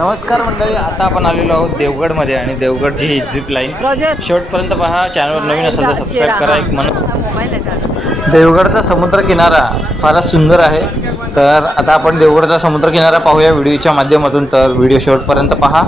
नमस्कार मंडळी आता आपण आलेलो आहोत देवगडमध्ये आणि देवगडची ही झिप लाईन. शेवटपर्यंत पहा चॅनलवर नवीन असेल तर सबस्क्राईब करा एक मन देवगडचा समुद्र किनारा फारच सुंदर आहे. तर आता आपण देवगडचा समुद्र किनारा पाहूया व्हिडिओच्या माध्यमातून. तर व्हिडिओ शेवटपर्यंत पहा.